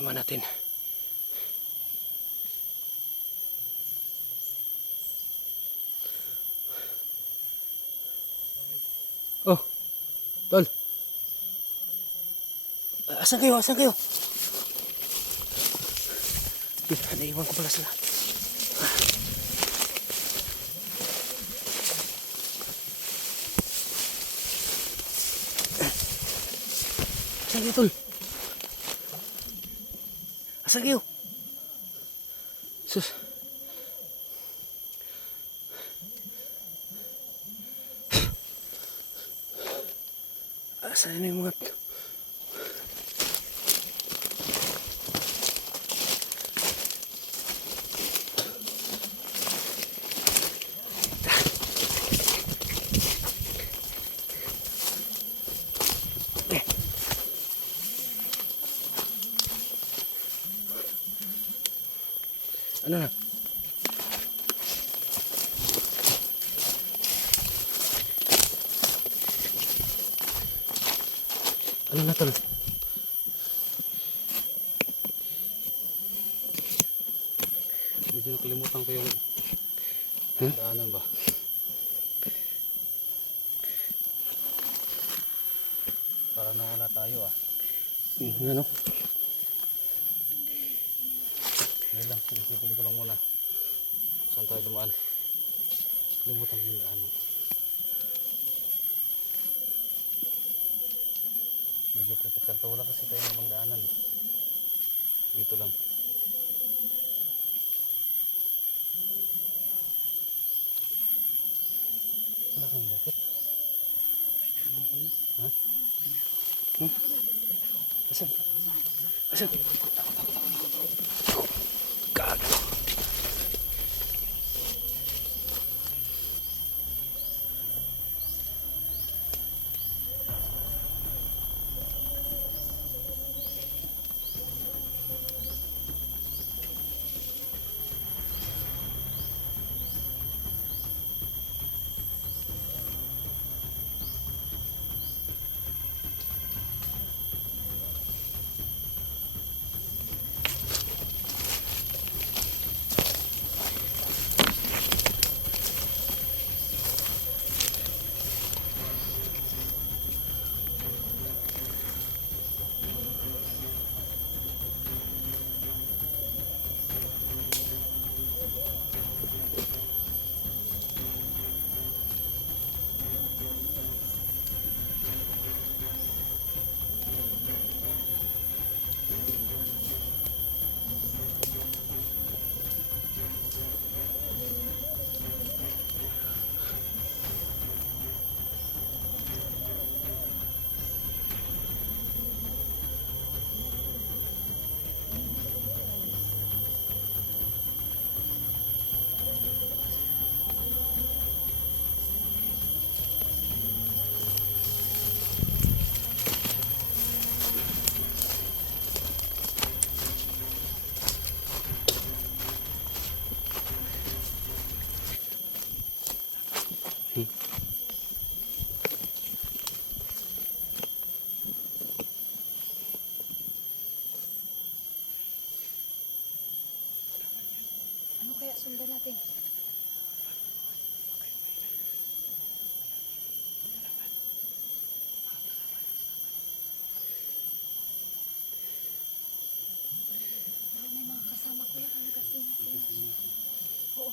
Sama natin. Oh, tol. Asan kayo? Asan kayo? Naiwan ko pala sila. Asan kayo, tol? Asan kayo? Sus. Asan yung mga... Ano na? Ano na, tol? Medyo nakalimutan ko yung daanan ba? Para nawala tayo ah. Ano? Ngayon lang, isipin ko lang muna saan tayo dumaan. Limutan ko yung daanan. Medyo critical to, wala kasi tayo namang daanan. Dito lang. Wala kang jacket? Ha? Asan? Asan? Gago. Ano kaya sundan natin? May mga kasama ko yan. Ano kasi niya? Oo.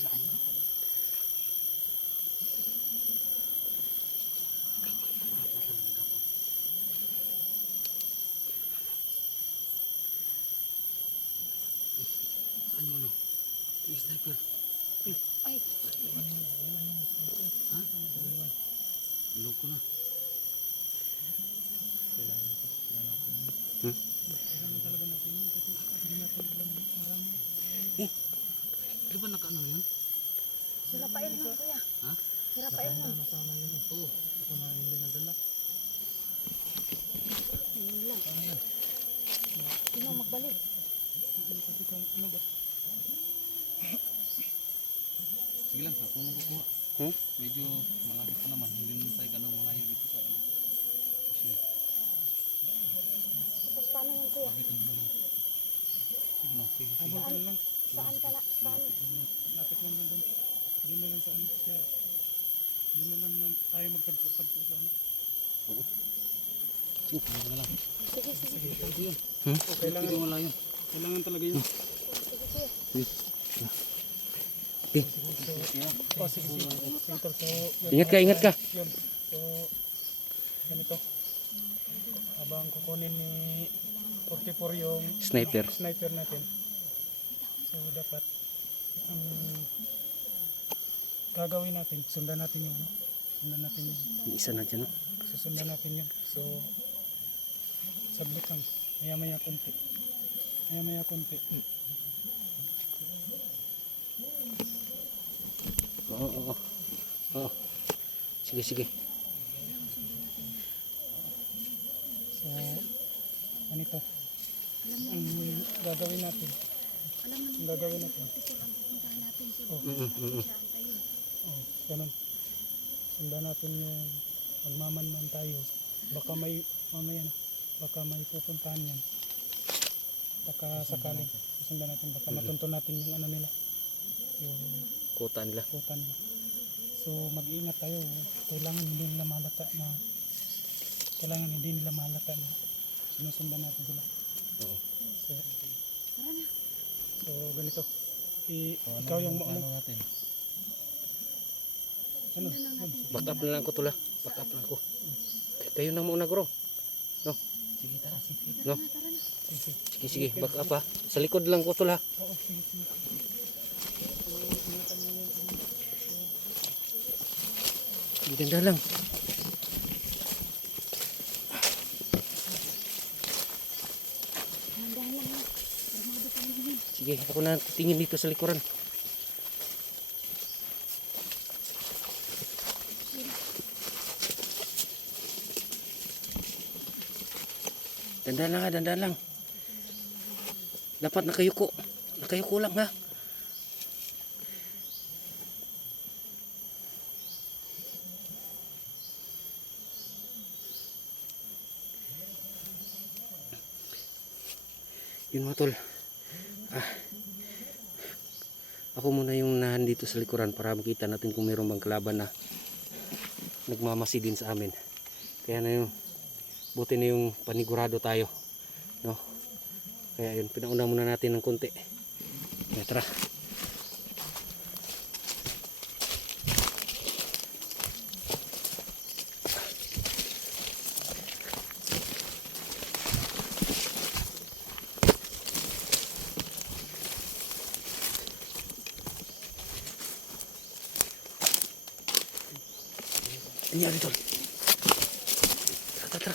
Saan yung ano? Yung sniper. Ay. Ha? Loko na. Di ba naka-ano na yun? Si Rafael nun, kuya. Ha? Si Rafael nun. Oo. Ito na hindi nadala. Yun lang. Ano yan? Sino magbalik? Sige lang, ako nang kukuha. Hmm? Medyo malapit pa naman. Hindi naman tayo ganang malayo dito sa ano. Mission. Tapos paano yan kuya? Lapit lang naman. Sige no, sige, sige. Saan ka na? Saan? Lapit lang man doon. Doon na lang sa ano siya. Doon na lang man tayo magtagpo-tagpo sa ano. Ano na lang. Sige, sige. Ito yun. Kailangan, Hindi malayo. kailangan talaga yun. Sige kuya. Oh, sige, sige. Sige, tol. So, yun, Ingat ka, ingat ka. Yun. So, ganito. Habang kukunin ni 44 yung Sniper. sniper natin. So, dapat ang gagawin natin, sundan natin yung ano. Sundan natin yung Yung isa na dyan, no? susundan natin yun. So, saglit lang. Maya-maya konti. Maya-maya konti. Oo, oo. Oo. Sige, sige. So, ganito. Ang gagawin natin. Ang gagawin natin. Oh, ganun. Sundan natin yung magmamanman tayo. Baka may, mamaya na, baka may pupuntahan yan. Baka sakaling, sundan natin, baka matunton natin yung ano nila. Yung Kuta nila. kutan nila. So, mag-iingat tayo. Kailangan hindi nila mahalata na sinusundan natin sila. Oo. So, so ganito. Ikaw yung ano natin? ano? Yun. Back up na lang ko tula. Back up na ako. Kayo na muna, guro. No? Sige, tara. Sige. No? Sige. Sige, sige. Back up ha. Sa likod lang ko tula. Oo, sige, sige. Ganda lang. Mandahan lang ha. Armado ka naman. Sige, ako na tingin dito sa likuran. Dandan lang ha, dandan lang. Dapat nakayuko. Nakayuko lang ha. Yun mga tol. Ako muna yung nahan dito sa likuran para makita natin kung mayroon bang kalaban na nagmamasi din sa amin. Kaya na yung buti na yung panigurado tayo, no? Kaya yun, pinauna muna natin ng konti. Kaya tara. Ini ada tol. Tara, tara, tara.